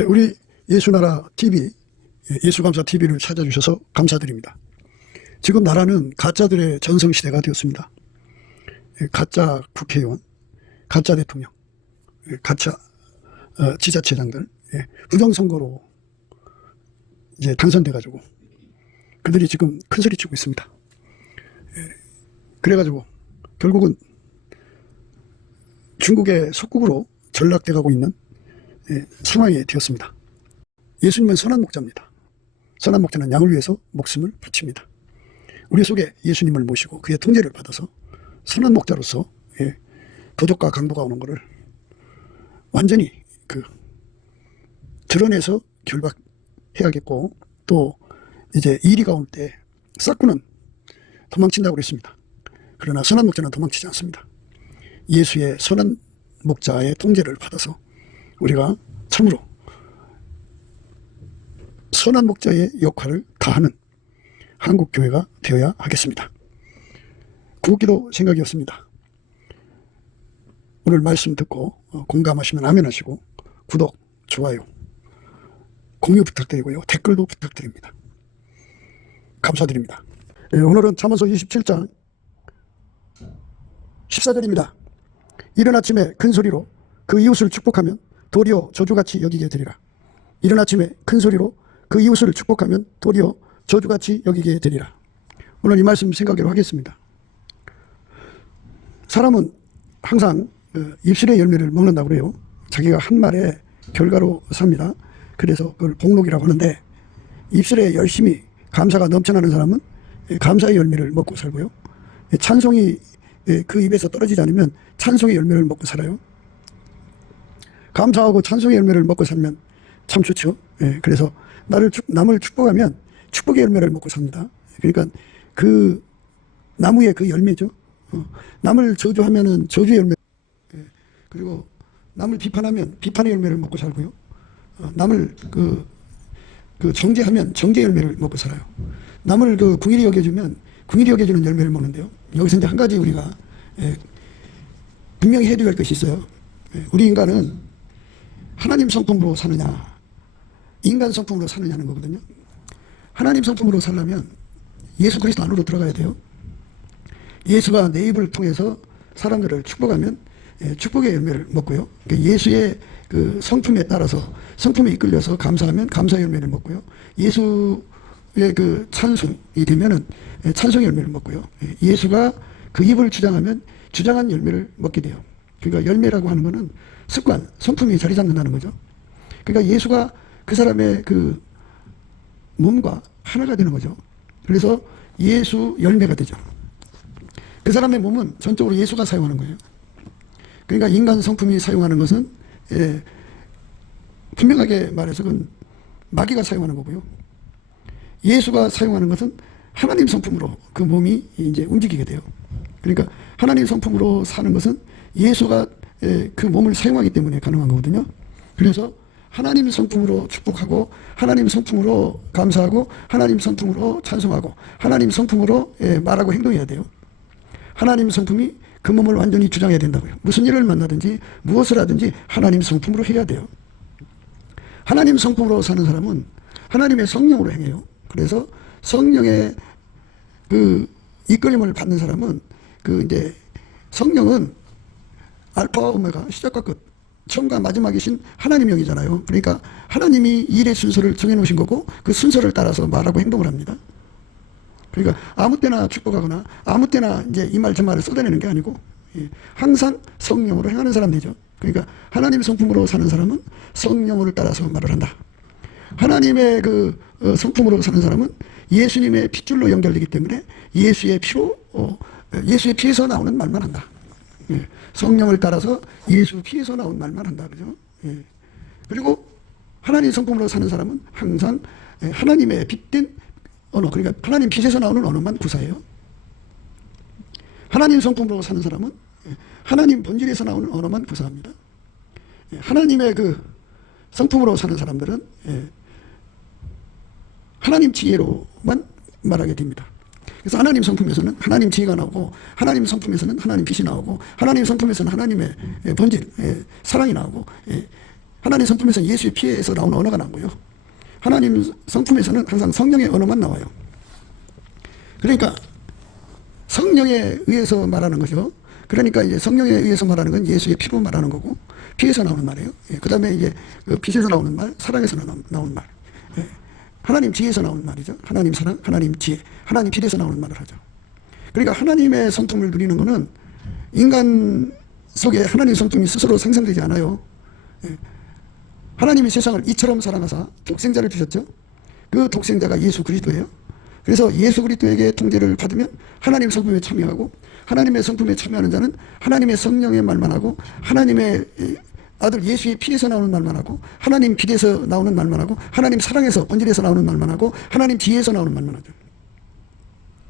우리 예수나라 TV, 예수감사 TV를 찾아주셔서 감사드립니다. 지금 나라는 가짜들의 전성시대가 되었습니다. 가짜 국회의원, 가짜 대통령, 가짜 지자체장들, 부정선거로 이제 당선돼가지고 그들이 지금 큰소리 치고 있습니다. 그래가지고 결국은 중국의 속국으로 전락돼 가고 있는 상황이 되었습니다. 예수님은 선한 목자입니다. 선한 목자는 양을 위해서 목숨을 바칩니다. 우리 속에 예수님을 모시고 그의 통제를 받아서 선한 목자로서 도적과 강도가 오는 것을 완전히 드러내서 결박해야겠고, 또 이제 이리가 올 때 싹구는 도망친다고 그랬습니다. 그러나 선한 목자는 도망치지 않습니다. 예수의 선한 목자의 통제를 받아서 우리가 참으로 선한 목자의 역할을 다하는 한국교회가 되어야 하겠습니다. 구기도 생각이었습니다. 오늘 말씀 듣고 공감하시면 아멘 하시고 구독, 좋아요, 공유 부탁드리고요. 댓글도 부탁드립니다. 감사드립니다. 오늘은 잠언서 27장 14절입니다. 이른 아침에 큰 소리로 그 이웃을 축복하면 도리어 저주같이 여기게 되리라. 이른 아침에 큰 소리로 그 이웃을 축복하면 도리어 저주같이 여기게 되리라. 오늘 이 말씀 생각으로 하겠습니다. 사람은 항상 입술의 열매를 먹는다고 그래요. 자기가 한 말의 결과로 삽니다. 그래서 그걸 복록이라고 하는데, 입술에 열심히 감사가 넘쳐나는 사람은 감사의 열매를 먹고 살고요. 찬송이 그 입에서 떨어지지 않으면 찬송의 열매를 먹고 살아요. 감사하고 찬송의 열매를 먹고 살면 참 좋죠. 그래서 남을 축복하면 축복의 열매를 먹고 삽니다. 그러니까 그 나무의 그 열매죠. 남을 저주하면은 저주의 열매, 그리고 남을 비판하면 비판의 열매를 먹고 살고요. 남을 정죄하면 정죄의 열매를 먹고 살아요. 남을 긍휼히 여겨주면 긍휼히 여겨주는 열매를 먹는데요. 여기서 이제 한 가지 우리가 분명히 해야 될 것이 있어요. 우리 인간은 하나님 성품으로 사느냐, 인간 성품으로 사느냐는 거거든요. 하나님 성품으로 살려면 예수 그리스도 안으로 들어가야 돼요. 예수가 내 입을 통해서 사람들을 축복하면 축복의 열매를 먹고요. 예수의 그 성품에 따라서, 성품에 이끌려서 감사하면 감사의 열매를 먹고요. 예수의 그 찬송이 되면은 찬송의 열매를 먹고요. 예수가 그 입을 주장하면 주장한 열매를 먹게 돼요. 그러니까 열매라고 하는 거는 습관, 성품이 자리 잡는다는 거죠. 그러니까 예수가 그 사람의 그 몸과 하나가 되는 거죠. 그래서 예수 열매가 되죠. 그 사람의 몸은 전적으로 예수가 사용하는 거예요. 그러니까 인간 성품이 사용하는 것은 분명하게 말해서 그건 마귀가 사용하는 거고요. 예수가 사용하는 것은 하나님 성품으로 그 몸이 이제 움직이게 돼요. 그러니까 하나님 성품으로 사는 것은 예수가 그 몸을 사용하기 때문에 가능한 거거든요. 그래서 하나님 성품으로 축복하고, 하나님 성품으로 감사하고, 하나님 성품으로 찬송하고, 하나님 성품으로 말하고 행동해야 돼요. 하나님 성품이 그 몸을 완전히 주장해야 된다고요. 무슨 일을 만나든지 무엇을 하든지 하나님 성품으로 해야 돼요. 하나님 성품으로 사는 사람은 하나님의 성령으로 행해요. 그래서 성령의 그 이끌림을 받는 사람은 이제 성령은 알파와 오메가, 시작과 끝, 처음과 마지막이신 하나님 영이잖아요. 그러니까 하나님이 일의 순서를 정해놓으신 거고 그 순서를 따라서 말하고 행동을 합니다. 그러니까 아무 때나 축복하거나 아무 때나 이제 이 말 저 말을 쏟아내는 게 아니고 항상 성령으로 행하는 사람 되죠. 그러니까 하나님 성품으로 사는 사람은 성령을 따라서 말을 한다. 하나님의 그 성품으로 사는 사람은 예수님의 핏줄로 연결되기 때문에 예수의 피로, 예수의 피에서 나오는 말만 한다. 성령을 따라서 예수 피에서 나온 말만 한다. 그죠? 그리고 하나님 성품으로 사는 사람은 항상 하나님의 핏된 언어, 그러니까 하나님 빛에서 나오는 언어만 구사해요. 하나님 성품으로 사는 사람은 하나님 본질에서 나오는 언어만 구사합니다. 하나님의 그 성품으로 사는 사람들은 하나님 지혜로만 말하게 됩니다. 그래서 하나님 성품에서는 하나님 지혜가 나오고, 하나님 성품에서는 하나님 빛이 나오고, 하나님 성품에서는 하나님의 본질, 사랑이 나오고, 하나님 성품에서는 예수의 피에서 나오는 언어가 나오고요. 하나님 성품에서는 항상 성령의 언어만 나와요. 그러니까 성령에 의해서 말하는 거죠. 그러니까 이제 성령에 의해서 말하는 건 예수의 피로 말하는 거고, 피에서 나오는 말이에요. 예, 그 다음에 이제 그 빛에서 나오는 말, 사랑에서 나오는 말. 예, 하나님 지혜에서 나오는 말이죠. 하나님 사랑, 하나님 지혜, 하나님 빛에서 나오는 말을 하죠. 그러니까 하나님의 성품을 누리는 거는 인간 속에 하나님 성품이 스스로 생성되지 않아요. 예, 하나님이 세상을 이처럼 사랑하사 독생자를 주셨죠. 그 독생자가 예수 그리스도예요. 그래서 예수 그리스도에게 통제를 받으면 하나님 성품에 참여하고, 하나님의 성품에 참여하는 자는 하나님의 성령의 말만 하고, 하나님의 아들 예수의 피에서 나오는 말만 하고, 하나님 빛에서 나오는 말만 하고, 하나님 사랑에서 본질에서 나오는 말만 하고, 하나님 지혜에서 나오는 말만 하죠.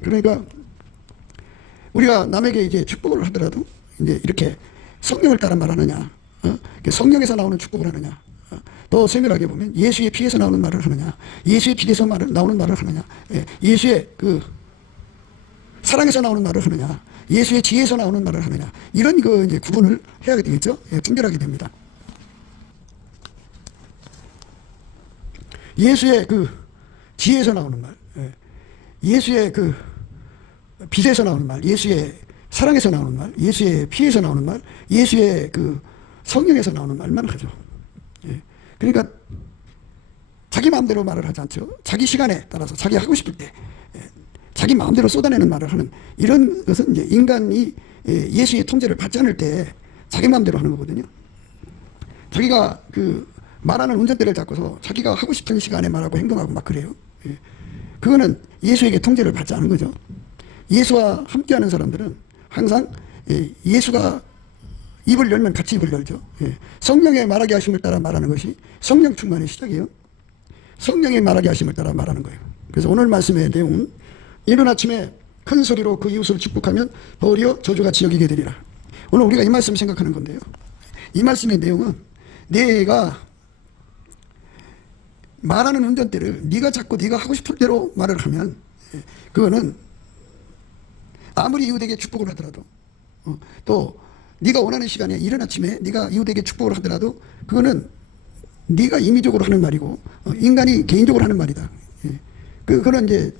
그러니까 우리가 남에게 이제 축복을 하더라도 이제 이렇게 성령을 따라 말하느냐, 성령에서 나오는 축복을 하느냐, 더 세밀하게 보면 예수의 피에서 나오는 말을 하느냐, 예수의 빛에서 나오는 말을 하느냐, 예수의 그 사랑에서 나오는 말을 하느냐, 예수의 지혜에서 나오는 말을 하느냐, 이런 그 이제 구분을 해야 되겠죠. 분별하게 됩니다. 예수의 그 지혜에서 나오는 말, 예수의 그 빛에서 나오는 말, 예수의 사랑에서 나오는 말, 예수의 피에서 나오는 말, 예수의 그 성령에서 나오는 말만 하죠. 그러니까 자기 마음대로 말을 하지 않죠. 자기 시간에 따라서 자기 하고 싶을 때 자기 마음대로 쏟아내는 말을 하는, 이런 것은 이제 인간이 예수의 통제를 받지 않을 때 자기 마음대로 하는 거거든요. 자기가 그 말하는 운전대를 잡고서 자기가 하고 싶은 시간에 말하고 행동하고 막 그래요. 그거는 예수에게 통제를 받지 않은 거죠. 예수와 함께하는 사람들은 항상 예수가 입을 열면 같이 입을 열죠. 성령의 말하게 하심을 따라 말하는 것이 성령 충만의 시작이에요. 성령의 말하게 하심을 따라 말하는 거예요. 그래서 오늘 말씀의 내용은 이른 아침에 큰 소리로 그 이웃을 축복하면 도리어 저주같이 여기게 되리라. 오늘 우리가 이 말씀 생각하는 건데요. 이 말씀의 내용은 내가 말하는 운전대를 네가 잡고 네가 하고 싶은 대로 말을 하면 그거는 아무리 이웃에게 축복을 하더라도, 또 네가 원하는 시간에 이른 아침에 네가 이웃에게 축복을 하더라도 그거는 네가 임의적으로 하는 말이고, 인간이 개인적으로 하는 말이다. 그거는 이제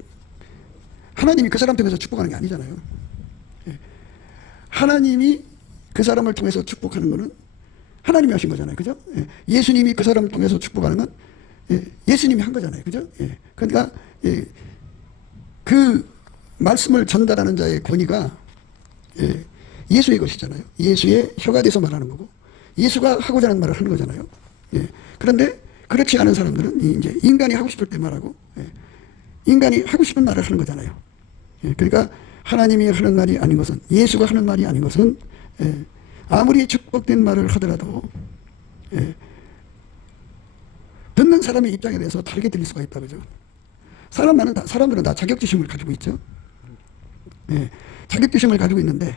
하나님이 그 사람 통해서 축복하는 게 아니잖아요. 하나님이 그 사람을 통해서 축복하는 거는 하나님이 하신 거잖아요. 그죠? 예수님이 그 사람을 통해서 축복하는 건 예수님이 한 거잖아요. 그죠? 그러니까 그 말씀을 전달하는 자의 권위가 예수의 것이잖아요. 예수의 혀가 돼서 말하는 거고, 예수가 하고자 하는 말을 하는 거잖아요. 그런데 그렇지 않은 사람들은 이제 인간이 하고 싶을 때 말하고, 인간이 하고 싶은 말을 하는 거잖아요. 그러니까 하나님이 하는 말이 아닌 것은, 예수가 하는 말이 아닌 것은, 아무리 축복된 말을 하더라도 듣는 사람의 입장에 대해서 다르게 들릴 수가 있다, 그죠? 사람들은 다 자격지심을 가지고 있죠. 자격지심을 가지고 있는데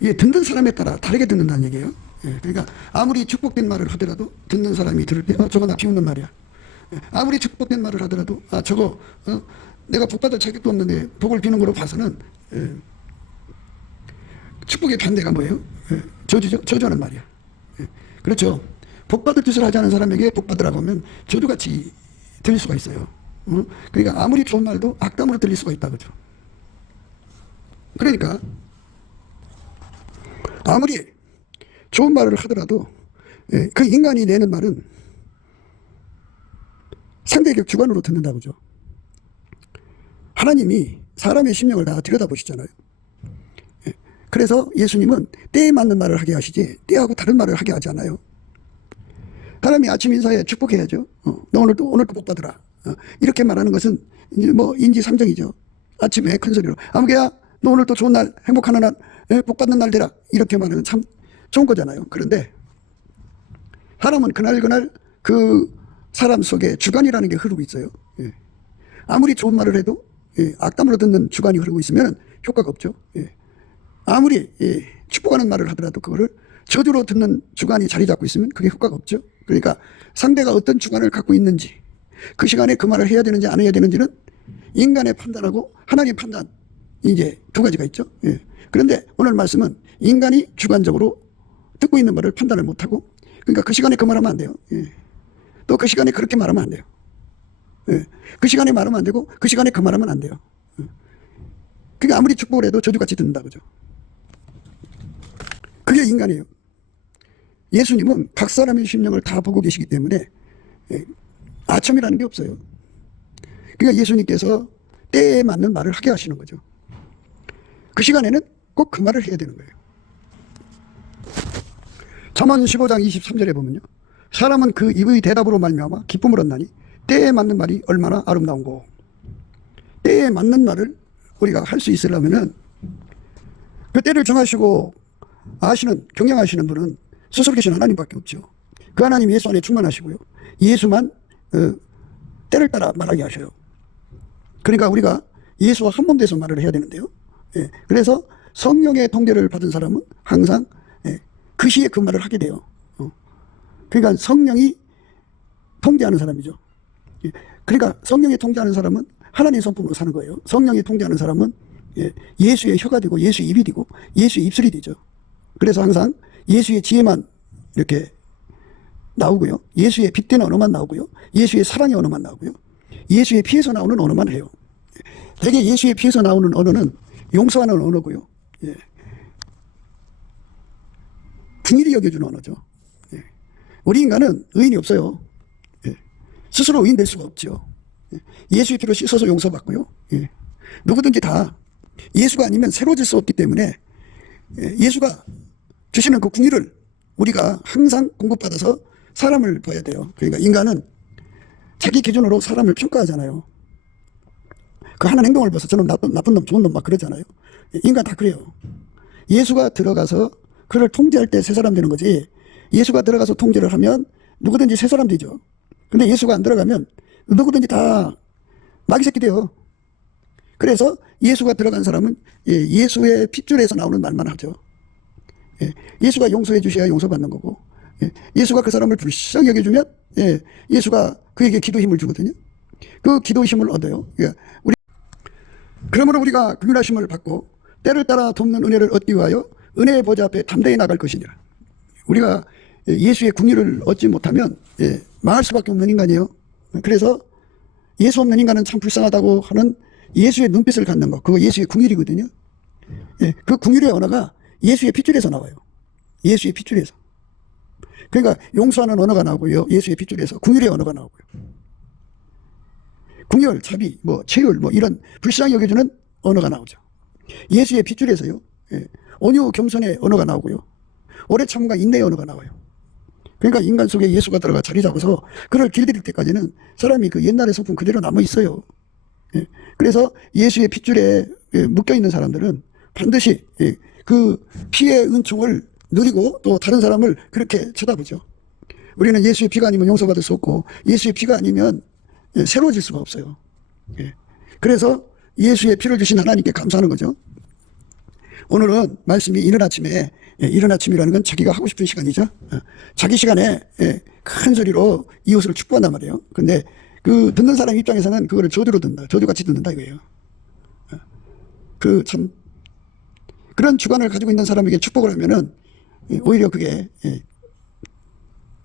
이게 듣는 사람에 따라 다르게 듣는다는 얘기예요. 그러니까 아무리 축복된 말을 하더라도 듣는 사람이 들을 때 저거 나 비웃는 말이야. 아무리 축복된 말을 하더라도 저거 내가 복받을 자격도 없는데 복을 비는 거로 봐서는 축복의 반대가 뭐예요? 저주죠. 저주하는 말이야. 그렇죠. 복받을 뜻을 하지 않은 사람에게 복받으라고 하면 저주같이 들릴 수가 있어요. 그러니까 아무리 좋은 말도 악담으로 들릴 수가 있다, 그죠? 그러니까 아무리 좋은 말을 하더라도 그 인간이 내는 말은 상대에게 주관으로 듣는다, 그죠? 하나님이 사람의 심령을 다 들여다보시잖아요. 그래서 예수님은 때에 맞는 말을 하게 하시지 때하고 다른 말을 하게 하지 않아요. 사람이 아침 인사에 축복해야죠. 너 오늘도 복 받으라. 이렇게 말하는 것은 이제 뭐 인지상정이죠. 아침에 큰 소리로 아무개야 너 오늘 또 좋은 날, 행복한 날, 복 받는 날 되라. 이렇게 말하면 참 좋은 거잖아요. 그런데 사람은 그날 그 사람 속에 주관이라는 게 흐르고 있어요. 아무리 좋은 말을 해도 악담으로 듣는 주관이 흐르고 있으면 효과가 없죠. 아무리 축복하는 말을 하더라도 그거를 저주로 듣는 주관이 자리 잡고 있으면 그게 효과가 없죠. 그러니까 상대가 어떤 주관을 갖고 있는지, 그 시간에 그 말을 해야 되는지 안 해야 되는지는 인간의 판단하고 하나님의 판단, 이제 두 가지가 있죠. 그런데 오늘 말씀은 인간이 주관적으로 듣고 있는 말을 판단을 못하고 그러니까 그 시간에 그 말하면 안 돼요. 예. 또 그 시간에 그렇게 말하면 안 돼요. 예. 그 시간에 말하면 안 되고 그 시간에 그 말하면 안 돼요. 예. 그러니까 아무리 축복을 해도 저주같이 듣는다 그죠. 그게 인간이에요. 예수님은 각 사람의 심령을 다 보고 계시기 때문에 아첨이라는 게 없어요. 그러니까 예수님께서 때에 맞는 말을 하게 하시는 거죠. 그 시간에는 꼭 그 말을 해야 되는 거예요. 잠언 15장 23절에 보면요. 사람은 그 입의 대답으로 말미암아 기쁨을 얻나니 때에 맞는 말이 얼마나 아름다운고. 때에 맞는 말을 우리가 할 수 있으려면은 그 때를 정하시고 아시는, 경영하시는 분은 스스로 계신 하나님밖에 없죠. 그 하나님 예수 안에 충만하시고요. 예수만 때를 따라 말하게 하셔요. 그러니까 우리가 예수와 한 몸 돼서 말을 해야 되는데요. 예, 그래서 성령의 통제를 받은 사람은 항상 그 시에 그 말을 하게 돼요. 그러니까 성령이 통제하는 사람이죠. 예, 그러니까 성령이 통제하는 사람은 하나님 성품으로 사는 거예요. 성령이 통제하는 사람은 예수의 혀가 되고 예수의 입이 되고 예수의 입술이 되죠. 그래서 항상 예수의 지혜만 이렇게 나오고요. 예수의 빗대는 언어만 나오고요. 예수의 사랑의 언어만 나오고요. 예수의 피에서 나오는 언어만 해요. 대개 예수의 피에서 나오는 언어는 용서하는 언어고요. 예. 긍휼히 여겨주는 언어죠. 예. 우리 인간은 의인이 없어요. 예. 스스로 의인 될 수가 없죠. 예. 예수의 피로 씻어서 용서받고요. 예. 누구든지 다 예수가 아니면 새로워질 수 없기 때문에 예수가 주시는 그 긍휼을 우리가 항상 공급받아서 사람을 봐야 돼요. 그러니까 인간은 자기 기준으로 사람을 평가하잖아요. 그 하는 행동을 봐서 저는 나쁜 놈, 좋은 놈 막 그러잖아요. 인간 다 그래요. 예수가 들어가서 그를 통제할 때 새 사람 되는 거지. 예수가 들어가서 통제를 하면 누구든지 새 사람 되죠. 근데 예수가 안 들어가면 누구든지 다 마귀 새끼 돼요. 그래서 예수가 들어간 사람은 예수의 핏줄에서 나오는 말만 하죠. 예수가 용서해 주셔야 용서받는 거고, 예수가 그 사람을 불쌍히 여겨주면 예수가 그에게 기도 힘을 주거든요. 그 기도 힘을 얻어요. 그러므로 우리가 긍휼하심을 받고 때를 따라 돕는 은혜를 얻기 위하여 은혜의 보좌 앞에 담대히 나갈 것이니라. 우리가 예수의 긍휼을 얻지 못하면 망할 수밖에 없는 인간이에요. 그래서 예수 없는 인간은 참 불쌍하다고 하는 예수의 눈빛을 갖는 거, 그거 예수의 긍휼이거든요. 그 긍휼의 언어가 예수의 핏줄에서 나와요. 예수의 핏줄에서. 그러니까 용서하는 언어가 나오고요. 예수의 핏줄에서 긍휼의 언어가 나오고요. 긍휼, 자비, 체휼, 이런 불쌍히 여겨주는 언어가 나오죠. 예수의 핏줄에서요. 온유, 겸손의 언어가 나오고요. 오래 참음과 인내의 언어가 나와요. 그러니까 인간 속에 예수가 들어가 자리 잡아서 그를 길들일 때까지는 사람이 그 옛날의 성품 그대로 남아 있어요. 그래서 예수의 핏줄에 묶여있는 사람들은 반드시 그 피의 은총을 누리고 또 다른 사람을 그렇게 쳐다보죠. 우리는 예수의 피가 아니면 용서받을 수 없고 예수의 피가 아니면 새로워질 수가 없어요. 그래서 예수의 피를 주신 하나님께 감사하는 거죠. 오늘은 말씀이 이른 아침에, 이른 아침이라는 건 자기가 하고 싶은 시간이죠. 자기 시간에 큰 소리로 이웃을 축복한단 말이에요. 근데 그 듣는 사람 입장에서는 그거를 저주로 듣는다. 저주같이 듣는다 이거예요. 그런 주관을 가지고 있는 사람에게 축복을 하면은 오히려 그게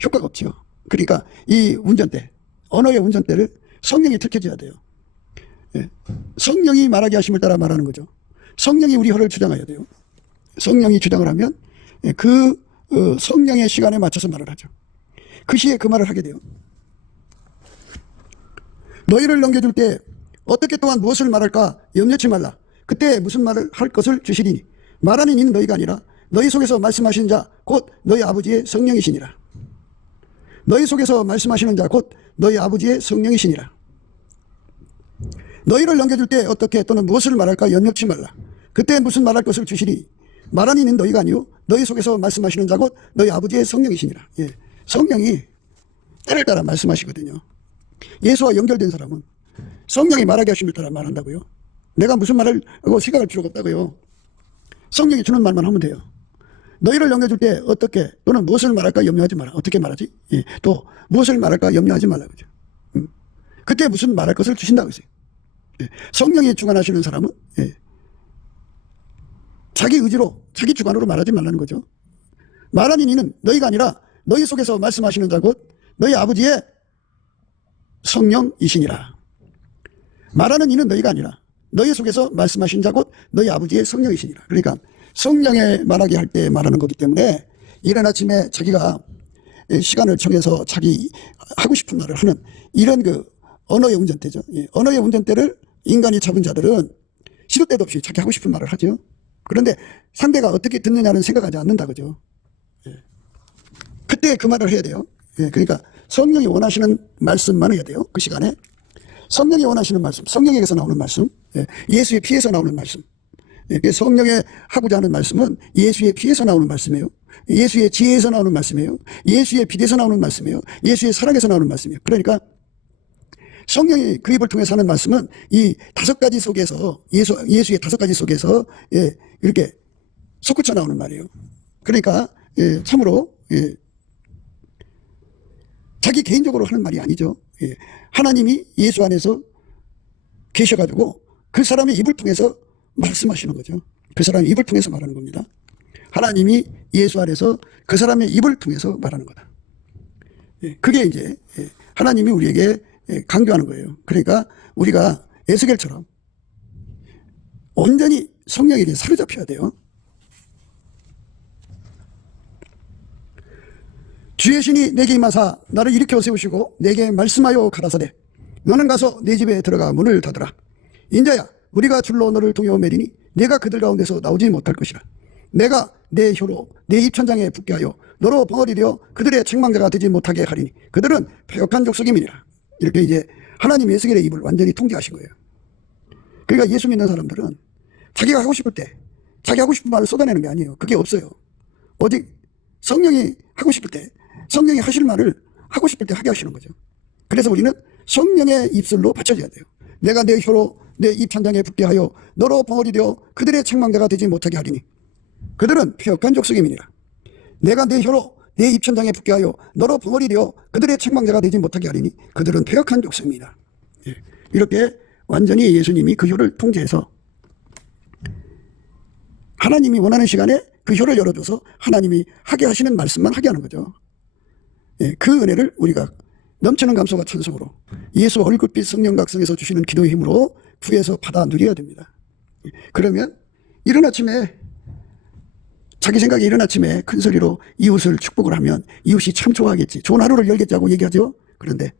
효과가 없죠. 그러니까 이 운전대, 언어의 운전대를 성령이 틀켜줘야 돼요. 성령이 말하게 하심을 따라 말하는 거죠. 성령이 우리 혀를 주장해야 돼요. 성령이 주장을 하면 그 성령의 시간에 맞춰서 말을 하죠. 그 시에 그 말을 하게 돼요. 너희를 넘겨줄 때 어떻게 또한 무엇을 말할까 염려치 말라. 그때 무슨 말을 할 것을 주시리니 말하는 이는 너희가 아니라 너희 속에서 말씀하시는 자 곧 너희 아버지의 성령이시니라. 너희 속에서 말씀하시는 자 곧 너희 아버지의 성령이시니라. 너희를 넘겨줄 때 어떻게 또는 무엇을 말할까 염려치 말라. 그때 무슨 말할 것을 주시리. 말하는 이는 너희가 아니요 너희 속에서 말씀하시는 자 곧 너희 아버지의 성령이시니라. 성령이 때를 따라 말씀하시거든요. 예수와 연결된 사람은 성령이 말하게 하심을 따라 말한다고요. 내가 무슨 말을 하고 생각할 필요가 없다고요. 성령이 주는 말만 하면 돼요. 너희를 넘겨줄 때 어떻게 또는 무엇을 말할까 염려하지 마라. 어떻게 말하지? 또 무엇을 말할까 염려하지 말라 그죠. 그때 무슨 말할 것을 주신다고 했어요. 성령이 주관하시는 사람은 자기 의지로 자기 주관으로 말하지 말라는 거죠. 말하는 이는 너희가 아니라 너희 속에서 말씀하시는 자 곧 너희 아버지의 성령이시니라. 말하는 이는 너희가 아니라 너희 속에서 말씀하신 자 곧 너희 아버지의 성령이시니라. 그러니까 성령에 말하게 할 때 말하는 거기 때문에 이른 아침에 자기가 시간을 정해서 자기 하고 싶은 말을 하는 이런 그 언어의 운전대죠. 언어의 운전대를 인간이 잡은 자들은 시도 때도 없이 자기 하고 싶은 말을 하죠. 그런데 상대가 어떻게 듣느냐는 생각하지 않는다 그죠. 그때 그 말을 해야 돼요. 그러니까 성령이 원하시는 말씀만 해야 돼요. 그 시간에 성령이 원하시는 말씀, 성령에게서 나오는 말씀, 예수의 피에서 나오는 말씀. 성령에 하고자 하는 말씀은 예수의 피에서 나오는 말씀이에요. 예수의 지혜에서 나오는 말씀이에요. 예수의 빛에서 나오는 말씀이에요. 예수의 사랑에서 나오는 말씀이에요. 그러니까 성령이 그 입을 통해서 하는 말씀은 이 5가지 속에서 예수의 5가지 속에서 이렇게 솟구쳐 나오는 말이에요. 그러니까 참으로 자기 개인적으로 하는 말이 아니죠. 하나님이 예수 안에서 계셔가지고 그 사람의 입을 통해서 말씀하시는 거죠. 그 사람의 입을 통해서 말하는 겁니다. 하나님이 예수 안에서 그 사람의 입을 통해서 말하는 거다. 그게 이제 하나님이 우리에게 강조하는 거예요. 그러니까 우리가 에스겔처럼 온전히 성령에게 사로잡혀야 돼요. 주의 신이 내게 임하사 나를 일으켜 세우시고 내게 말씀하여 가라사대 너는 가서 내 집에 들어가 문을 닫으라. 인자야 우리가 줄로 너를 동여 매리니 내가 그들 가운데서 나오지 못할 것이라. 내가 내 혀로 내 입천장에 붙게 하여 너로 벙어리 되어 그들의 책망자가 되지 못하게 하리니 그들은 패역한 족속임이니라. 이렇게 이제 하나님이 에스겔의 입을 완전히 통제하신 거예요. 그러니까 예수 믿는 사람들은 자기가 하고 싶을 때 자기 하고 싶은 말을 쏟아내는 게 아니에요. 그게 없어요. 오직 성령이 하고 싶을 때 성령이 하실 말을 하고 싶을 때 하게 하시는 거죠. 그래서 우리는 성령의 입술로 받쳐줘야 돼요. 내가 내 혀로 내 입천장에 붙게 하여 너로 벙어리 되어 그들의 책망자가 되지 못하게 하리니 그들은 패역한 족속임이니라. 내가 내 혀로 내 입천장에 붙게 하여 너로 벙어리 되어 그들의 책망자가 되지 못하게 하리니 그들은 패역한 족속입니다. 이렇게 완전히 예수님이 그 혀를 통제해서 하나님이 원하는 시간에 그 혀를 열어줘서 하나님이 하게 하시는 말씀만 하게 하는 거죠. 그 은혜를 우리가 넘치는 감사와 찬송으로 예수 얼굴빛 성령각성에서 주시는 기도의 힘으로 구해서 받아 누려야 됩니다. 그러면 이른 아침에 자기 생각에 이른 아침에 큰 소리로 이웃을 축복을 하면 이웃이 참 좋아하겠지. 좋은 하루를 열겠자고 얘기하죠. 그런데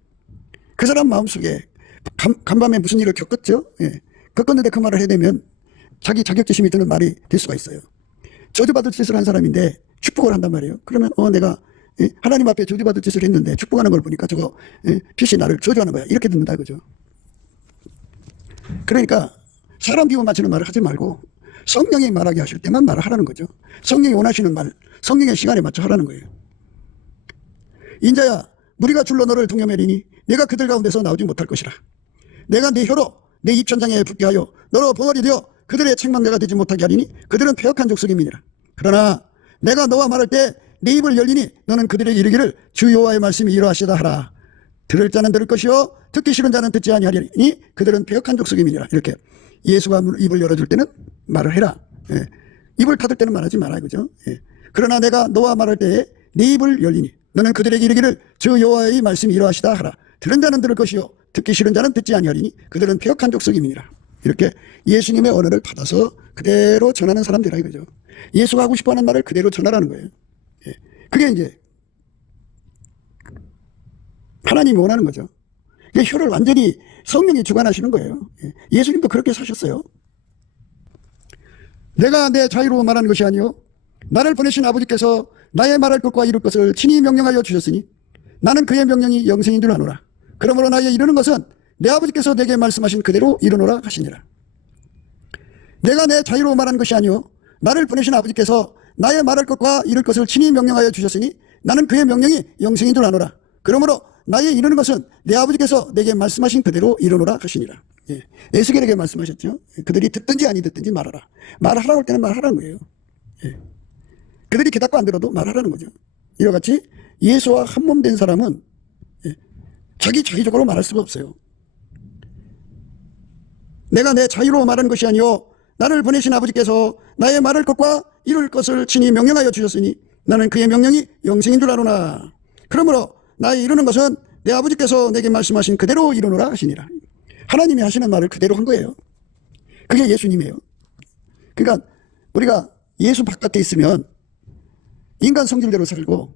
그 사람 마음속에 간밤에 무슨 일을 겪었죠. 겪었는데 그 말을 해대면 자기 자격지심이 드는 말이 될 수가 있어요. 저주받을 짓을 한 사람인데 축복을 한단 말이에요. 그러면 내가 하나님 앞에 저주받을 짓을 했는데 축복하는 걸 보니까 저거 빛이 나를 저주하는 거야. 이렇게 듣는다 그죠. 그러니까 사람 기분 맞추는 말을 하지 말고 성령이 말하게 하실 때만 말을 하라는 거죠. 성령이 원하시는 말, 성령의 시간에 맞춰 하라는 거예요. 인자야 무리가 줄로 너를 동여매리니 내가 그들 가운데서 나오지 못할 것이라. 내가 내 혀로 내 입천장에 붙게 하여 너로 벙어리 되어 그들의 책망자가 되지 못하게 하리니 그들은 패역한 족속임이니라. 그러나 내가 너와 말할 때 내 입을 열리니 너는 그들에게 이르기를 주 여호와의 말씀이 이러하시다 하라. 들을 자는 들을 것이요 듣기 싫은 자는 듣지 아니하리니 그들은 패역한 족속임이니라. 이렇게 예수가 입을 열어줄 때는 말을 해라. 입을 닫을 때는 말하지 마라 그죠. 그러나 내가 너와 말할 때에 네 입을 열리니 너는 그들에게 이르기를 주 여호와의 말씀이 이러하시다 하라. 들은 자는 들을 것이요 듣기 싫은 자는 듣지 아니하리니 그들은 패역한 족속임이니라. 이렇게 예수님의 언어를 받아서 그대로 전하는 사람들이라 이거죠. 예수가 하고 싶어하는 말을 그대로 전하라는 거예요. 그게 이제 하나님이 원하는 거죠. 혀를 완전히 성령이 주관하시는 거예요. 예수님도 그렇게 사셨어요. 내가 내 자유로 말하는 것이 아니요 나를 보내신 아버지께서 나의 말할 것과 이룰 것을 친히 명령하여 주셨으니 나는 그의 명령이 영생인 줄 아노라. 그러므로 나의 이르는 것은 내 아버지께서 내게 말씀하신 그대로 이르노라 하시니라. 내가 내 자유로 말한 것이 아니요 나를 보내신 아버지께서 나의 말할 것과 이룰 것을 친히 명령하여 주셨으니 나는 그의 명령이 영생인 줄 아노라. 그러므로 나의 이르는 것은 내 아버지께서 내게 말씀하신 그대로 이르노라 하시니라. 에스겔에게 말씀하셨죠. 그들이 듣든지 아니 듣든지 말하라. 말하라고 할 때는 말하라는 거예요. 그들이 깨닫고 안 들어도 말하라는 거죠. 이와 같이 예수와 한 몸 된 사람은 자기적으로 말할 수가 없어요. 내가 내 자유로 말하는 것이 아니요 나를 보내신 아버지께서 나의 말할 것과 이룰 것을 친히 명령하여 주셨으니 나는 그의 명령이 영생인 줄 아노라. 그러므로 나의 이루는 것은 내 아버지께서 내게 말씀하신 그대로 이루노라 하시니라. 하나님이 하시는 말을 그대로 한 거예요. 그게 예수님이에요. 그러니까 우리가 예수 바깥에 있으면 인간 성질대로 살고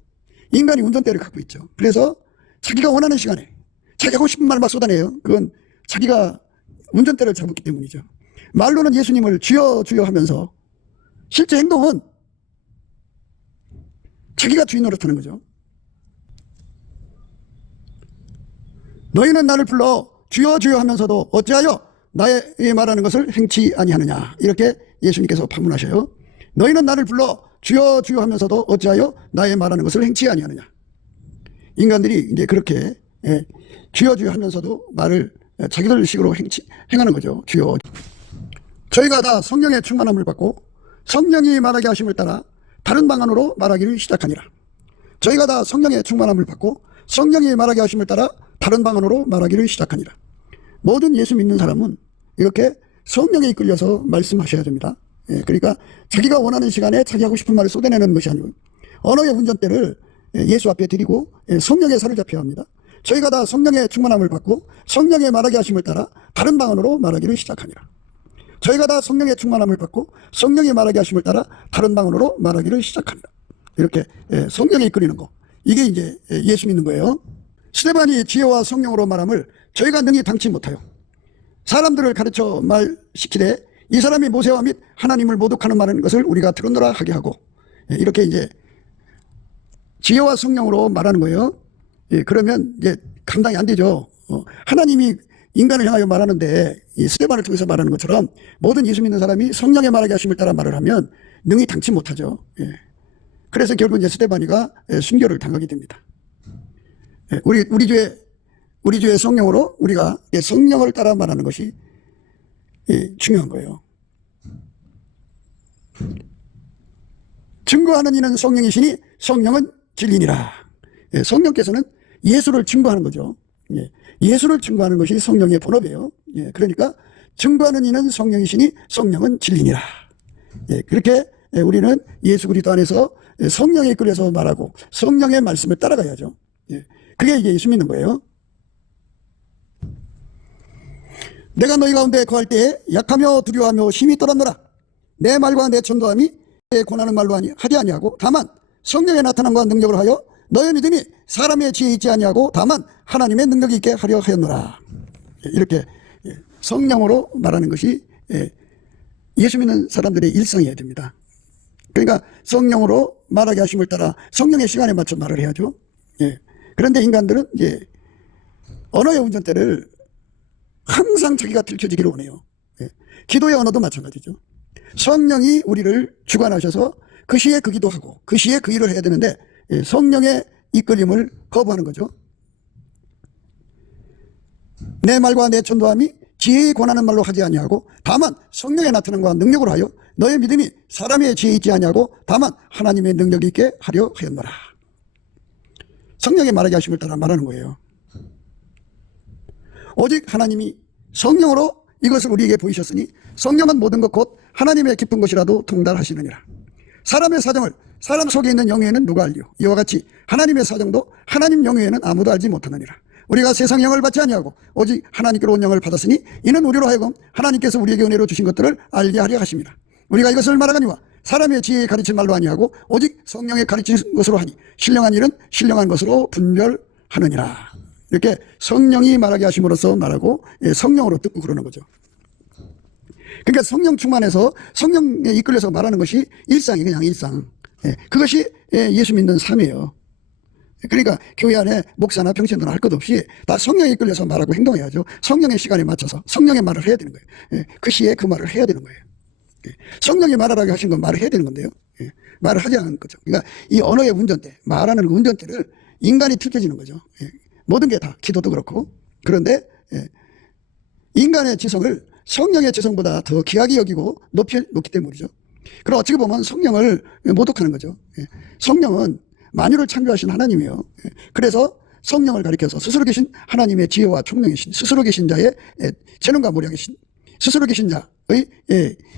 인간이 운전대를 갖고 있죠. 그래서 자기가 원하는 시간에 자기가 하고 싶은 말만 쏟아내요. 그건 자기가 운전대를 잡았기 때문이죠. 말로는 예수님을 주여 주여 하면서 실제 행동은 자기가 주인 노릇하는 거죠. 너희는 나를 불러 주여 주여 하면서도 어찌하여 나의 말하는 것을 행치 아니하느냐. 이렇게 예수님께서 반문하셔요. 너희는 나를 불러 주여 주여 하면서도 어찌하여 나의 말하는 것을 행치 아니하느냐. 인간들이 이제 그렇게 주여 주여 하면서도 말을 자기들 식으로 행하는 거죠. 주여. 저희가 다 성령의 충만함을 받고 성령이 말하게 하심을 따라 다른 방언으로 말하기를 시작하니라. 저희가 다 성령의 충만함을 받고 성령이 말하게 하심을 따라 다른 방언으로 말하기를 시작하니라. 모든 예수 믿는 사람은 이렇게 성령에 이끌려서 말씀하셔야 됩니다. 그러니까 자기가 원하는 시간에 자기 하고 싶은 말을 쏟아내는 것이 아니고 언어의 운전대를 예수 앞에 드리고 성령에 사로잡혀야 합니다. 저희가 다 성령의 충만함을 받고 성령의 말하게 하심을 따라 다른 방언으로 말하기를 시작하니라. 저희가 다 성령의 충만함을 받고 성령이 말하게 하심을 따라 다른 방언으로 말하기를 시작합니다. 이렇게 성령에 이끌리는 거, 이게 이제 예수 믿는 거예요. 스데반이 지혜와 성령으로 말함을 저희가 능히 당치 못하여 사람들을 가르쳐 말시키되 이 사람이 모세와 및 하나님을 모독하는 말하는 것을 우리가 들었노라 하게 하고, 이렇게 이제 지혜와 성령으로 말하는 거예요. 그러면 이제 감당이 안 되죠. 하나님이 인간을 향하여 말하는데 이 스데반을 통해서 말하는 것처럼 모든 예수 믿는 사람이 성령의 말하게 하심을 따라 말을 하면 능히 당치 못하죠. 그래서 결국 이제 스데반이가 순교를 당하게 됩니다. 우리 주의 성령으로 우리가 성령을 따라 말하는 것이 중요한 거예요. 증거하는 이는 성령이시니 성령은 진리니라. 성령께서는 예수를 증거하는 거죠. 예수를 증거하는 것이 성령의 본업이에요. 그러니까 증거하는 이는 성령이시니 성령은 진리니라. 그렇게 우리는 예수 그리스도 안에서 성령에 이끌려서 말하고 성령의 말씀을 따라가야죠. 그게 이제 예수 믿는 거예요. 내가 너희 가운데 거할 때에 약하며 두려워하며 힘이 떨었노라. 내 말과 내 전도함이 내 권하는 말로 하지 아니하고 다만 성령의 나타남과 능력을 하여 너의 믿음이 사람의 지혜에 있지 아니하고 다만 하나님의 능력이 있게 하려 하였노라. 이렇게 성령으로 말하는 것이 예수 믿는 사람들의 일상이어야 됩니다. 그러니까 성령으로 말하게 하심을 따라 성령의 시간에 맞춰 말을 해야죠. 그런데 인간들은 이제 언어의 운전대를 항상 자기가 들켜지기를 원해요. 기도의 언어도 마찬가지죠. 성령이 우리를 주관하셔서 그 시에 그 기도하고 그 시에 그 일을 해야 되는데 성령의 이끌림을 거부하는 거죠. 내 말과 내 전도함이 지혜에 권하는 말로 하지 아니하고 다만 성령의 나타남과 능력으로 하여 너의 믿음이 사람의 지혜에 있지 아니하고 다만 하나님의 능력이 있게 하려 하였노라. 성령의 말하게 하심을 따라 말하는 거예요. 오직 하나님이 성령으로 이것을 우리에게 보이셨으니 성령은 모든 것 곧 하나님의 깊은 것이라도 통달하시느니라. 사람의 사정을 사람 속에 있는 영예는 누가 알리요? 이와 같이 하나님의 사정도 하나님 영예는 아무도 알지 못하느니라. 우리가 세상 영을 받지 아니하고 오직 하나님께로 온 영을 받았으니 이는 우리로 하여금 하나님께서 우리에게 은혜로 주신 것들을 알게 하려 하십니다. 우리가 이것을 말하거니와 사람의 지혜에 가르친 말로 아니하고 오직 성령에 가르친 것으로 하니 신령한 일은 신령한 것으로 분별하느니라. 이렇게 성령이 말하게 하심으로써 말하고 성령으로 듣고 그러는 거죠. 그러니까 성령 충만해서 성령에 이끌려서 말하는 것이 일상이 그냥 일상. 그것이 예수 믿는 삶이에요. 그러니까 교회 안에 목사나 평신도나 할 것 없이 다 성령에 이끌려서 말하고 행동해야죠. 성령의 시간에 맞춰서 성령의 말을 해야 되는 거예요. 그 시에 그 말을 해야 되는 거예요. 성령이 말하라고 하신 건 말을 해야 되는 건데요. 말을 하지 않는 거죠. 그러니까 이 언어의 운전대, 말하는 운전대를 인간이 틀켜지는 거죠. 모든 게 다 기도도 그렇고. 그런데 인간의 지성을 성령의 지성보다 더 귀하게 여기고 높기 때문이죠. 그럼 어찌 보면 성령을 모독하는 거죠. 성령은 만유를 창조하신 하나님이에요. 그래서 성령을 가리켜서 스스로 계신 하나님의 지혜와 총명이신 스스로 계신 자의 재능과 모략이신 스스로 계신 자의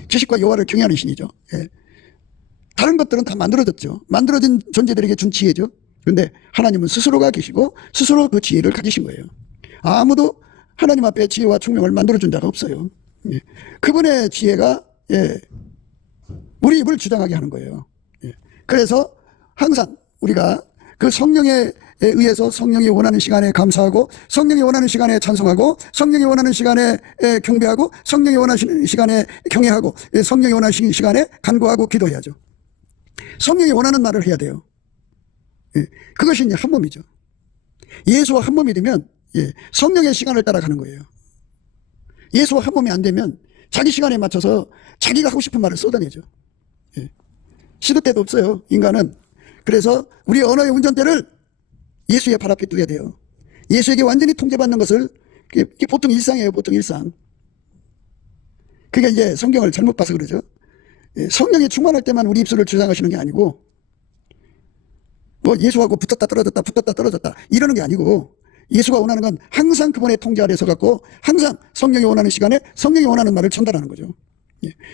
지식과 여호와를 경외하는 신이죠. 다른 것들은 다 만들어졌죠. 만들어진 존재들에게 준 지혜죠. 그런데 하나님은 스스로가 계시고 스스로 그 지혜를 가지신 거예요. 아무도 하나님 앞에 지혜와 총명을 만들어준 자가 없어요. 예. 그분의 지혜가 우리 입을 주장하게 하는 거예요. 예. 그래서 항상 우리가 그 성령에 의해서 성령이 원하는 시간에 감사하고, 성령이 원하는 시간에 찬송하고, 성령이 원하는 시간에 경배하고, 성령이 원하시는 시간에 경외하고, 성령이 원하시는 시간에 간구하고 기도해야죠. 성령이 원하는 말을 해야 돼요. 예. 그것이 이제 한 몸이죠. 예수와 한 몸이 되면 성령의 시간을 따라가는 거예요. 예수와 한 몸이 안 되면 자기 시간에 맞춰서 자기가 하고 싶은 말을 쏟아내죠. 예. 시도 때도 없어요, 인간은. 그래서 우리 언어의 운전대를 예수의 발 앞에 두어야 돼요. 예수에게 완전히 통제받는 것을, 그게 보통 일상이에요, 보통 일상. 그게 이제 성경을 잘못 봐서 그러죠. 성령이 충만할 때만 우리 입술을 주장하시는 게 아니고, 뭐 예수하고 붙었다 떨어졌다 붙었다 떨어졌다 이러는 게 아니고, 예수가 원하는 건 항상 그분의 통제 아래 서갖고 항상 성령이 원하는 시간에 성령이 원하는 말을 전달하는 거죠.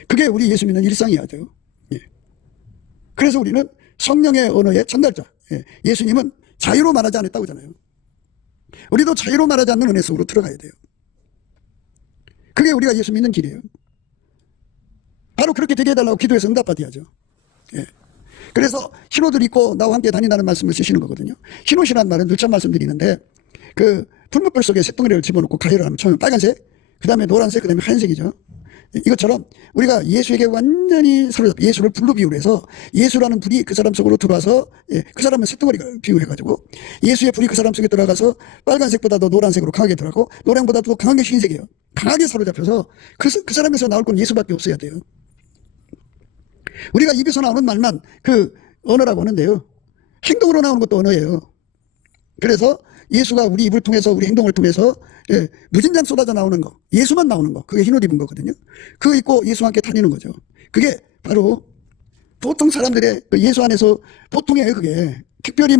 그게 우리 예수 믿는 일상이어야 돼요. 그래서 우리는 성령의 언어의 전달자. 예수님은 자유로 말하지 않았다고 하잖아요. 우리도 자유로 말하지 않는 은혜 속으로 들어가야 돼요. 그게 우리가 예수 믿는 길이에요. 바로 그렇게 되게 해달라고 기도해서 응답받아야죠. 그래서 흰옷을 입고 나와 함께 다닌다는 말씀을 쓰시는 거거든요. 흰옷이라는 말은 누차 말씀드리는데, 그 풀무불 속에 쇳덩어리를 집어넣고 가열을 하면 처음에 빨간색, 그 다음에 노란색, 그 다음에 하얀색이죠. 이것처럼 우리가 예수에게 완전히 사로잡고 예수를 불로 비유를 해서, 예수라는 불이 그 사람 속으로 들어와서, 그 사람은 쇳덩어리가 비유해가지고 예수의 불이 그 사람 속에 들어가서 빨간색보다도 노란색으로 강하게 들어가고 노랑보다도 강하게 흰색이에요. 강하게 사로잡혀서 그 사람에서 나올 건 예수밖에 없어야 돼요. 우리가 입에서 나오는 말만 그 언어라고 하는데요, 행동으로 나오는 것도 언어예요. 그래서 예수가 우리 입을 통해서, 우리 행동을 통해서 무진장 쏟아져 나오는 거, 예수만 나오는 거, 그게 흰옷 입은 거거든요. 그거 입고 예수와 함께 다니는 거죠. 그게 바로 보통 사람들의 그 예수 안에서 보통이에요. 그게 특별히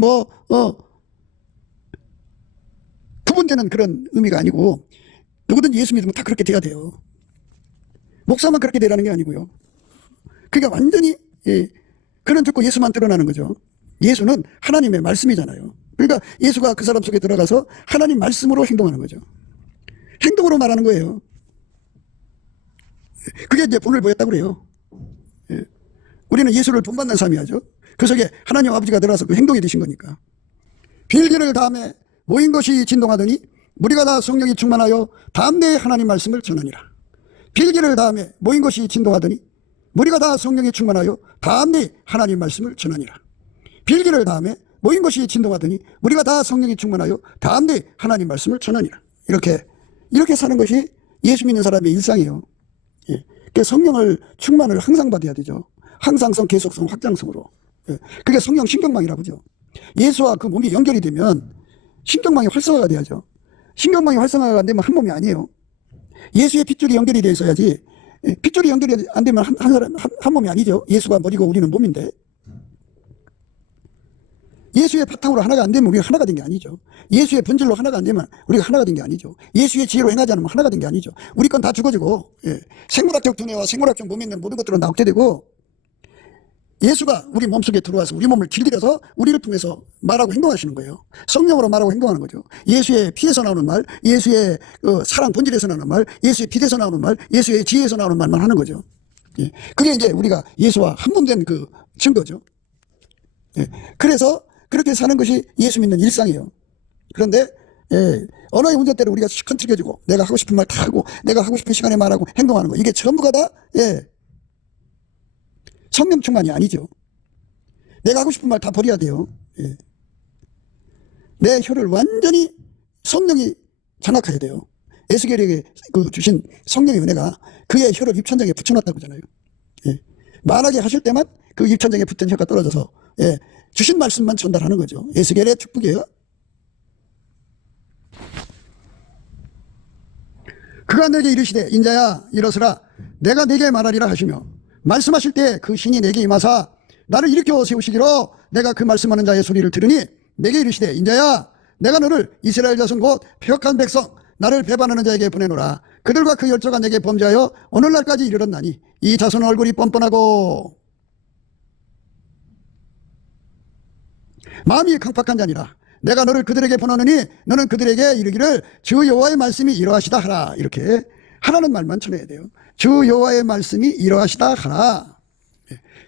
구분되는 그런 의미가 아니고, 누구든지 예수 믿으면 다 그렇게 돼야 돼요. 목사만 그렇게 되라는 게 아니고요. 그러니까 완전히 그는 듣고 예수만 드러나는 거죠. 예수는 하나님의 말씀이잖아요. 그러니까 예수가 그 사람 속에 들어가서 하나님 말씀으로 행동하는 거죠. 행동으로 말하는 거예요. 그게 이제 본을 보였다고 그래요. 우리는 예수를 본받는 삶이야죠. 그 속에 하나님 아버지가 들어가서 그 행동이 되신 거니까. 빌기를 다음에 모인 것이 진동하더니 무리가 다 성령이 충만하여 담대히 하나님 말씀을 전하니라. 빌기를 다음에 모인 것이 진동하더니 무리가 다 성령이 충만하여 담대히 하나님 말씀을 전하니라. 빌기를 다음에 모인 것이 진동하더니 우리가 다 성령이 충만하여 담대히 하나님 말씀을 전하니라. 이렇게 사는 것이 예수 믿는 사람의 일상이에요. 그러니까 성령을 충만을 항상 받아야 되죠. 항상성, 계속성, 확장성으로. 그게 성령 신경망이라고 하죠. 예수와 그 몸이 연결이 되면 신경망이 활성화가 돼야죠. 신경망이 활성화가 안 되면 한 몸이 아니에요. 예수의 핏줄이 연결이 되어 있어야지, 핏줄이 연결이 안 되면 한 몸이 아니죠. 예수가 머리고 우리는 몸인데, 예수의 바탕으로 하나가 안 되면 우리가 하나가 된 게 아니죠. 예수의 본질로 하나가 안 되면 우리가 하나가 된 게 아니죠. 예수의 지혜로 행하지 않으면 하나가 된 게 아니죠. 우리 건 다 죽어지고, 생물학적 두뇌와 생물학적 몸에 있는 모든 것들은 다 옥죄되고, 예수가 우리 몸속에 들어와서 우리 몸을 길들여서 우리를 통해서 말하고 행동하시는 거예요. 성령으로 말하고 행동하는 거죠. 예수의 피에서 나오는 말, 예수의 사랑 본질에서 나오는 말, 예수의 빛에서 나오는 말, 예수의 지혜에서 나오는 말만 하는 거죠. 그게 이제 우리가 예수와 한 몸 된 그 증거죠. 그래서 그렇게 사는 것이 예수 믿는 일상이에요. 그런데 언어의 운전대로 우리가 컨트롤해주고 내가 하고 싶은 말 다 하고 내가 하고 싶은 시간에 말하고 행동하는 거, 이게 전부가 다 성령 충만이 아니죠. 내가 하고 싶은 말 다 버려야 돼요. 내 혀를 완전히 성령이 장악해야 돼요. 에스겔에게 주신 성령의 은혜가 그의 혀를 입천장에 붙여놨다고 하잖아요. 말하게 하실 때만 그 입천장에 붙은 혀가 떨어져서 주신 말씀만 전달하는 거죠. 에스겔의 축복이에요. 그가 내게 이르시되 인자야 일어서라 내가 내게 말하리라 하시며 말씀하실 때 그 신이 내게 임하사 나를 일으켜 세우시기로 내가 그 말씀하는 자의 소리를 들으니 내게 이르시되 인자야 내가 너를 이스라엘 자손 곧 폐역한 백성 나를 배반하는 자에게 보내노라. 그들과 그 열조가 내게 범죄하여 오늘날까지 이르렀나니 이 자손의 얼굴이 뻔뻔하고 마음이 강팍한 자니라. 내가 너를 그들에게 보내느니 너는 그들에게 이르기를 주 여호와의 말씀이 이러하시다 하라. 이렇게 하라는 말만 전해야 돼요. 주 여호와의 말씀이 이러하시다 하라.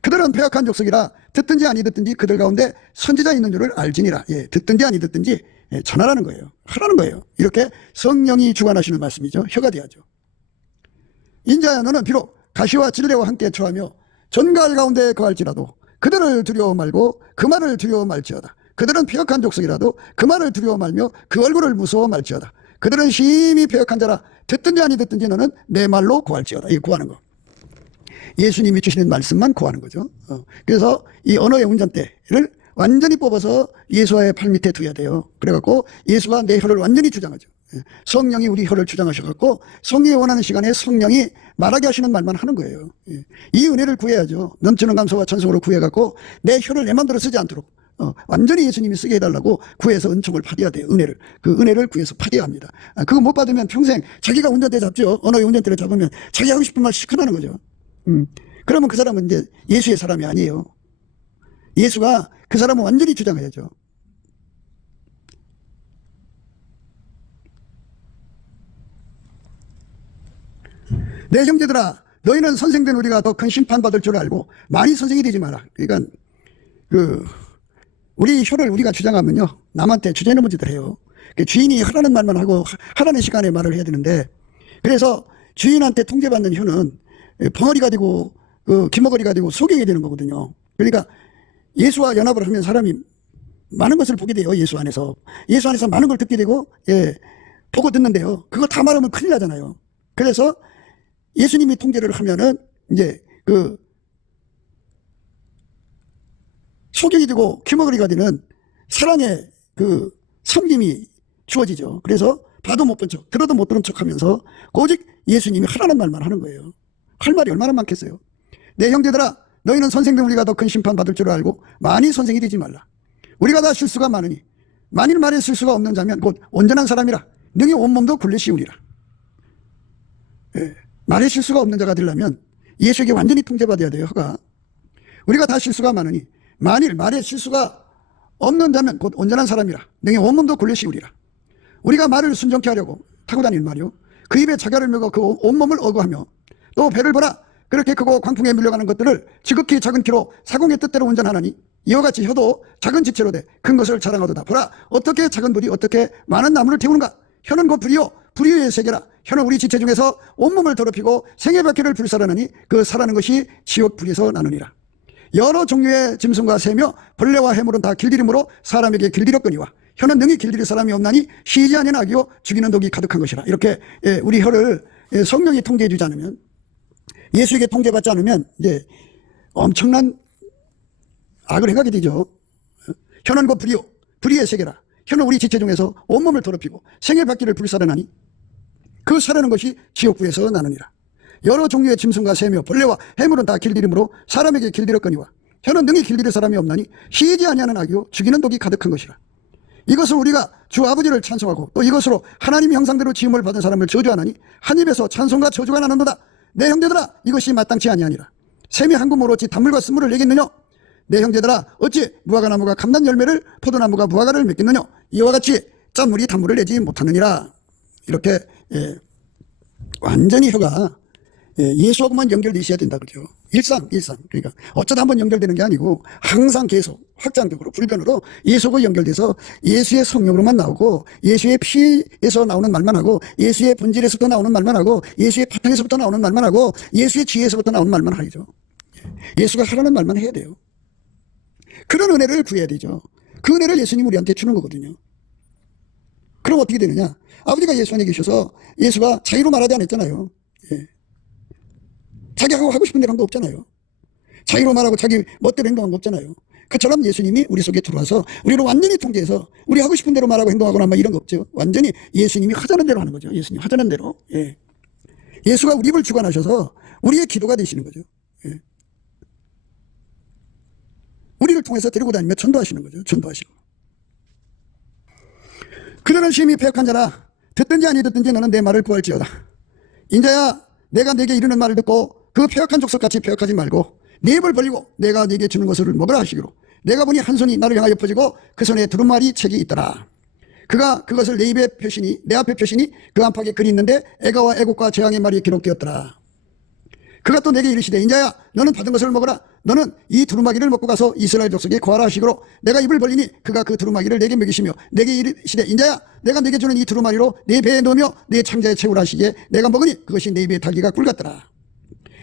그들은 패역한 족속이라 듣든지 아니 듣든지 그들 가운데 선지자 있는 줄을 알지니라. 듣든지 아니 듣든지 전하라는 거예요. 하라는 거예요. 이렇게 성령이 주관하시는 말씀이죠. 혀가 돼야죠. 인자야 너는 비록 가시와 진레와 함께 처하며 전갈 가운데 거할지라도 그들을 두려워 말고 그 말을 두려워 말지어다. 그들은 패역한 족속이라도 그 말을 두려워 말며 그 얼굴을 무서워 말지어다. 그들은 심히 패역한 자라 듣든지 아니 듣든지 너는 내 말로 구할지어다. 이 구하는 거. 예수님이 주시는 말씀만 구하는 거죠. 그래서 이 언어의 운전대를 완전히 뽑아서 예수와의 발밑에 두어야 돼요. 그래갖고 예수가 내 혀를 완전히 주장하죠. 성령이 우리 혀를 주장하셔갖고 성령이 원하는 시간에 성령이 말하게 하시는 말만 하는 거예요. 이 은혜를 구해야죠. 넘치는 감사와 찬송으로 구해갖고 내 혀를 내 맘대로 쓰지 않도록 완전히 예수님이 쓰게 해달라고 구해서 은총을 받아야 돼요. 은혜를. 그 은혜를 구해서 받아야 합니다. 그거 못 받으면 평생 자기가 운전대 잡죠. 언어의 운전대를 잡으면 자기 하고 싶은 말 시큰하는 거죠. 그러면 그 사람은 이제 예수의 사람이 아니에요. 예수가 그 사람은 완전히 주장해야죠. 내 형제들아 너희는 선생된 우리가 더 큰 심판받을 줄 알고 많이 선생이 되지 마라. 그러니까 우리 혀를 우리가 주장하면요 남한테 주제넘은 짓을 해요. 주인이 하라는 말만 하고 하라는 시간에 말을 해야 되는데, 그래서 주인한테 통제받는 혀는 벙어리가 되고 기머거리가 되고 소경이 되는 거거든요. 그러니까 예수와 연합을 하면 사람이 많은 것을 보게 돼요. 예수 안에서 많은 걸 듣게 되고 보고 듣는데요. 그거 다 말하면 큰일 나잖아요. 그래서 예수님이 통제를 하면은 이제 소경이 되고 기머거리가 되는 사랑의 섬김이 주어지죠. 그래서 봐도 못 본 척, 들어도 못 들은 척 하면서 오직 예수님이 하라는 말만 하는 거예요. 할 말이 얼마나 많겠어요. 내 형제들아 너희는 선생된 우리가 더 큰 심판 받을 줄 알고 많이 선생이 되지 말라. 우리가 다 실수가 많으니 만일 말에 실수가 없는 자면 곧 온전한 사람이라 능히 온몸도 굴리시우리라. 말에 실수가 없는 자가 되려면 예수에게 완전히 통제받아야 돼요. 혀가. 우리가 다 실수가 많으니 만일 말에 실수가 없는 자면 곧 온전한 사람이라 능히 온몸도 굴리시우리라. 우리가 말을 순종케 하려고 타고 다니는 말이요 그 입에 자갈을 메고 그 온몸을 어구하며 또 배를 보라 그렇게 크고 광풍에 밀려가는 것들을 지극히 작은 키로 사공의 뜻대로 운전하나니 이와 같이 혀도 작은 지체로 돼 큰 것을 자랑하도다. 보라 어떻게 작은 불이 어떻게 많은 나무를 태우는가. 혀는 곧 불이요 불의의 세계라. 혀는 우리 지체 중에서 온몸을 더럽히고 생의 바퀴를 불살하느니 그 살아는 것이 지옥 불에서 나느니라. 여러 종류의 짐승과 새며 벌레와 해물은 다 길들임으로 사람에게 길들였거니와 혀는 능히 길들일 사람이 없나니 쉬지 아니한 악이요 죽이는 독이 가득한 것이라. 이렇게 우리 혀를 성령이 통제해 주지 않으면, 예수에게 통제받지 않으면 이제 엄청난 악을 행하게 되죠. 혀는 곧 불이요 불의의 세계라. 혀는 우리 지체 중에서 온몸을 더럽히고 생의 바퀴를 불살하나니 그 살아는 것이 지옥불에서 나느니라. 여러 종류의 짐승과 새며 벌레와 해물은 다 길들임으로 사람에게 길들였거니와 혀는 능히 길들일 사람이 없나니 쉬지 아니하는 악이요 죽이는 독이 가득한 것이라. 이것을 우리가 주 아버지를 찬송하고 또 이것으로 하나님의 형상대로 지음을 받은 사람을 저주하나니 한 입에서 찬송과 저주가 나는도다. 내 형제들아 이것이 마땅치 아니하니라. 샘이 한 구멍으로 어찌 단물과 쓴물을 내겠느냐. 내 형제들아 어찌 무화과나무가 감난 열매를 포도나무가 무화과를 맺겠느냐. 이와 같이 짠물이 단물을 내지 못하느니라. 이렇게 완전히 혀가 예수하고만 연결되어 있어야 된다 그죠. 일상 그러니까 어쩌다 한번 연결되는 게 아니고 항상 계속 확장적으로 불변으로 예수하고 연결돼서 예수의 성령으로만 나오고 예수의 피에서 나오는 말만 하고 예수의 본질에서부터 나오는 말만 하고 예수의 바탕에서부터 나오는 말만 하고 예수의 지혜에서부터 나오는 말만 하죠. 예수가 하라는 말만 해야 돼요. 그런 은혜를 구해야 되죠. 그 은혜를 예수님 우리한테 주는 거거든요. 그럼 어떻게 되느냐. 아버지가 예수 안에 계셔서 예수가 자유로 말하지 않았잖아요. 자기가 하고 싶은 대로 한 거 없잖아요. 자유로 말하고 자기 멋대로 행동한 거 없잖아요. 그처럼 예수님이 우리 속에 들어와서 우리를 완전히 통제해서 우리 하고 싶은 대로 말하고 행동하거나 막 이런 거 없죠. 완전히 예수님이 하자는 대로 하는 거죠. 예수님 하자는 대로. 예수가 우리 입을 주관하셔서 우리의 기도가 되시는 거죠. 우리를 통해서 데리고 다니며 전도하시는 거죠. 전도하시고. 그들은 심히 패역한 자라 듣든지 아니 듣든지 너는 내 말을 구할지어다. 인자야 내가 네게 이르는 말을 듣고 그 패역한 족속같이 패역하지 말고 네 입을 벌리고 내가 네게 주는 것을 먹으라 하시기로 내가 보니 한 손이 나를 향하여 펴지고 그 손에 두루마리 책이 있더라. 그가 그것을 내 입에 표시니 내 앞에 표시니 그 안팎에 글이 있는데 애가와 애곡과 재앙의 말이 기록되었더라. 그가 또 내게 이르시되 인자야 너는 받은 것을 먹어라. 너는 이 두루마기를 먹고 가서 이스라엘 족속에 거하라 하시기로 내가 입을 벌리니 그가 그 두루마기를 내게 먹이시며 내게 이르시되 인자야 내가 내게 주는 이 두루마리로 내 배에 넣으며 내 창자에 채우라 하시기에 내가 먹으니 그것이 내 입에 달기가 꿀 같더라.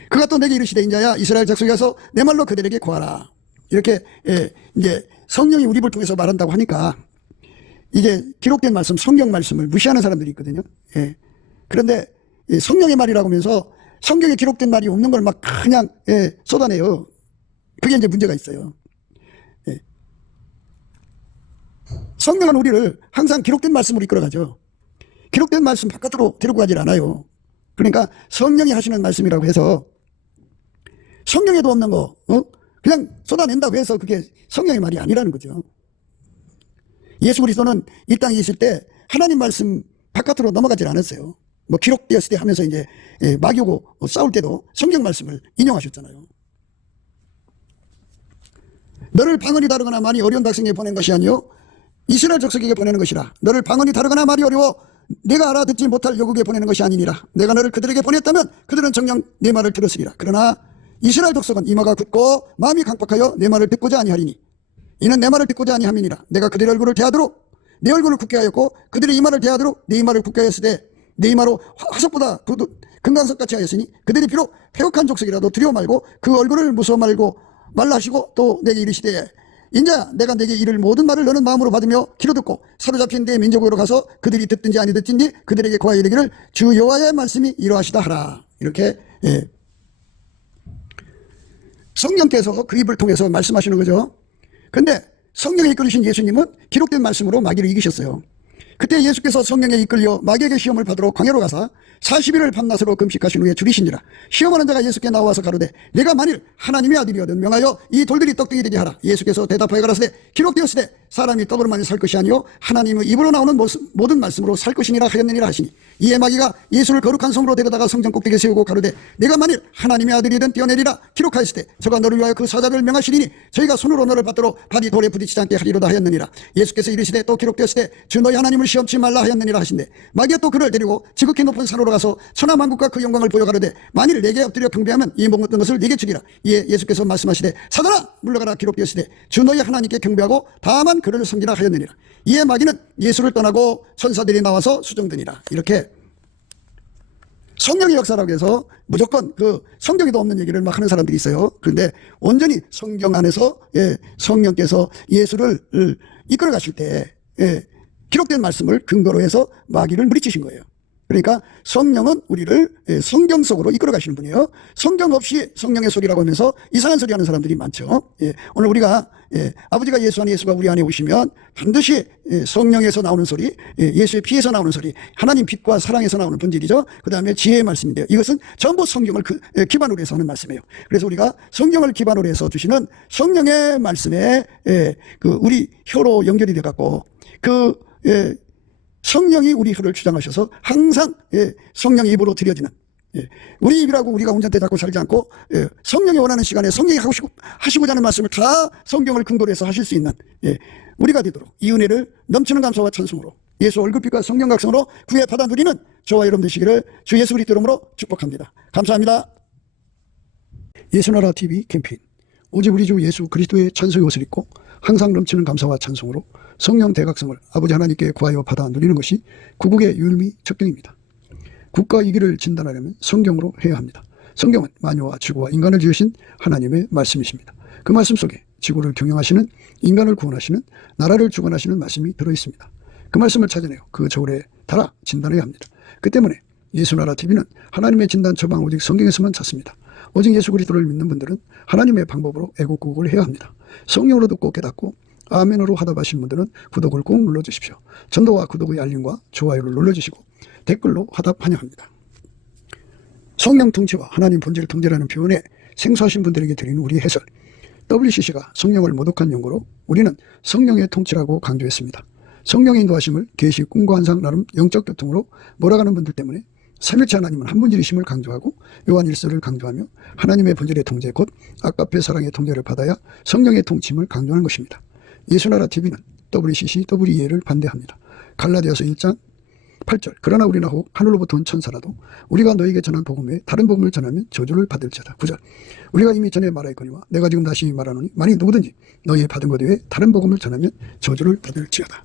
그가 또 내게 이르시되 인자야 이스라엘 족속에 가서 내 말로 그들에게 구하라. 이렇게 이제 성령이 우리 입을 통해서 말한다고 하니까 이게 기록된 말씀, 성경 말씀을 무시하는 사람들이 있거든요. 그런데 성령의 말이라고 하면서 성경에 기록된 말이 없는 걸 막 그냥 쏟아내요. 그게 이제 문제가 있어요. 성령은 우리를 항상 기록된 말씀으로 이끌어가죠. 기록된 말씀 바깥으로 데리고 가질 않아요. 그러니까 성령이 하시는 말씀이라고 해서 성경에도 없는 거 그냥 쏟아낸다고 해서 그게 성령의 말이 아니라는 거죠. 예수 그리스도는 이 땅에 있을 때 하나님 말씀 바깥으로 넘어가질 않았어요. 뭐 기록되었을 때 하면서 이제 마귀고 싸울 때도 성경 말씀을 인용하셨잖아요. 너를 방언이 다르거나 말이 어려운 백성에게 보낸 것이 아니요 이스라엘 족속에게 보내는 것이라. 너를 방언이 다르거나 말이 어려워 내가 알아듣지 못할 요국에 보내는 것이 아니니라. 내가 너를 그들에게 보냈다면 그들은 정녕 내 말을 들었으리라. 그러나 이스라엘 족속은 이마가 굳고 마음이 강박하여 내 말을 듣고자 아니하리니 이는 내 말을 듣고자 아니함이니라. 내가 그들의 얼굴을 대하도록 내 얼굴을 굳게 하였고 그들의 이마를 대하도록 내 이마를 굳게 하였으되 내 이마로 화석보다 금강석같이 하였으니 그들이 비록 패역한 족속이라도 두려워 말고 그 얼굴을 무서워 말고 말라 하시고 또 내게 이르시되 인자 내가 내게 이를 모든 말을 너는 마음으로 받으며 귀로 듣고 사로잡힌 내 민족으로 가서 그들이 듣든지 아니 듣든지 그들에게 고하여 이르기를 주 여호와의 말씀이 이러하시다 하라. 이렇게 성령께서 그 입을 통해서 말씀하시는 거죠. 근데 성령에 이끌으신 예수님은 기록된 말씀으로 마귀를 이기셨어요. 그때 예수께서 성령에 이끌려 마귀에게 시험을 받으러 광야로 가사 40일을 밤낮으로 금식하신 후에 줄이시니라. 시험하는 자가 예수께 나와서 가로되 내가 만일 하나님의 아들이거든 명하여 이 돌들이 떡등이 되게 하라. 예수께서 대답하여 가라사대 기록되었으되 사람이 떡으로만이 살 것이 아니요 하나님의 입으로 나오는 모든 말씀으로 살 것이니라 하였느니라 하시니 이에 마귀가 예수를 거룩한 성으로 데려다가 성전 꼭대기에 세우고 가로되 내가 만일 하나님의 아들이든 뛰어내리라 기록하였으되 저가 너를 위하여 그 사자를 명하시리니 저희가 손으로 너를 받도록 발이 돌에 부딪히지 않게 하리로다 하였느니라. 예수께서 이르시되 또 기록되었으되 주 너희 하나님을 시험치 말라 하였느니라 하신대 마귀가 또 그를 데리고 지극히 높은 산으로 가서 천하만국과 그 영광을 보여 가로되 만일 내게 엎드려 경배하면 이 먹는 것을 내게 주리라. 이에 예수께서 말씀하시되 사단아 물러가라 기록되었으되 주 너희 하나님께 경배하고 다만 그를 섬기라 하였느니라. 이에 마귀는 예수를 떠나고 천사들이 나와서 수정되니라. 이렇게 성령의 역사라고 해서 무조건 그 성경에도 없는 얘기를 막 하는 사람들이 있어요. 그런데 온전히 성경 안에서 성령께서 예수를 이끌어 가실 때 기록된 말씀을 근거로 해서 마귀를 물리치신 거예요. 그러니까 성령은 우리를 성경 속으로 이끌어 가시는 분이에요. 성경 없이 성령의 소리라고 하면서 이상한 소리 하는 사람들이 많죠. 오늘 우리가 아버지가 예수 안에 예수가 우리 안에 오시면 반드시 성령에서 나오는 소리, 예수의 피에서 나오는 소리, 하나님 빛과 사랑에서 나오는 본질이죠. 그 다음에 지혜의 말씀인데요. 이것은 전부 성경을 기반으로 해서 하는 말씀이에요. 그래서 우리가 성경을 기반으로 해서 주시는 성령의 말씀에 우리 혀로 연결이 돼 갖고 성령이 우리 혀를 주장하셔서 항상 성령의 입으로 드려지는 우리 입이라고 우리가 운전대 잡고 살지 않고 성령이 원하는 시간에 성령이 하시고자 하는 말씀을 다 성경을 근거로 해서 하실 수 있는 우리가 되도록 이 은혜를 넘치는 감사와 찬송으로 예수 얼굴빛과 성령 각성으로 구해 받아 누리는 저와 여러분 되시기를 주 예수 그리스도 이름으로 축복합니다. 감사합니다. 예수나라 TV 캠페인 오직 우리 주 예수 그리스도의 찬송의 옷을 입고 항상 넘치는 감사와 찬송으로 성령 대각성을 아버지 하나님께 구하여 받아 누리는 것이 구국의 유일미 척경입니다. 국가 이기를 진단하려면 성경으로 해야 합니다. 성경은 만유와 지구와 인간을 지으신 하나님의 말씀이십니다. 그 말씀 속에 지구를 경영하시는 인간을 구원하시는 나라를 주관하시는 말씀이 들어있습니다. 그 말씀을 찾아내어 그 저울에 달아 진단해야 합니다. 그 때문에 예수나라 TV는 하나님의 진단 처방 오직 성경에서만 찾습니다. 오직 예수 그리스도를 믿는 분들은 하나님의 방법으로 애국국을 해야 합니다. 성령으로 듣고 깨닫고 아멘으로 화답하신 분들은 구독을 꼭 눌러주십시오. 전도와 구독의 알림과 좋아요를 눌러주시고 댓글로 화답 환영합니다. 성령 통치와 하나님 본질 통제라는 표현에 생소하신 분들에게 드리는 우리 해설 WCC가 성령을 모독한 용어로 우리는 성령의 통치라고 강조했습니다. 성령의 인도하심을 계시 꿈과 환상 나름 영적 교통으로 몰아가는 분들 때문에 삼일체 하나님은 한 분이심을 강조하고 요한 1서를 강조하며 하나님의 본질의 통제 곧 아까페 사랑의 통제를 받아야 성령의 통치임을 강조하는 것입니다. 예수나라 TV는 WCC, WEA를 반대합니다. 갈라디아서 1장 8절 그러나 우리나 혹 하늘로부터 온 천사라도 우리가 너에게 전한 복음 외에 다른 복음을 전하면 저주를 받을지어다. 9절 우리가 이미 전에 말하였거니와 내가 지금 다시 말하노니 만일 누구든지 너희 받은 것 외에 다른 복음을 전하면 저주를 받을지어다.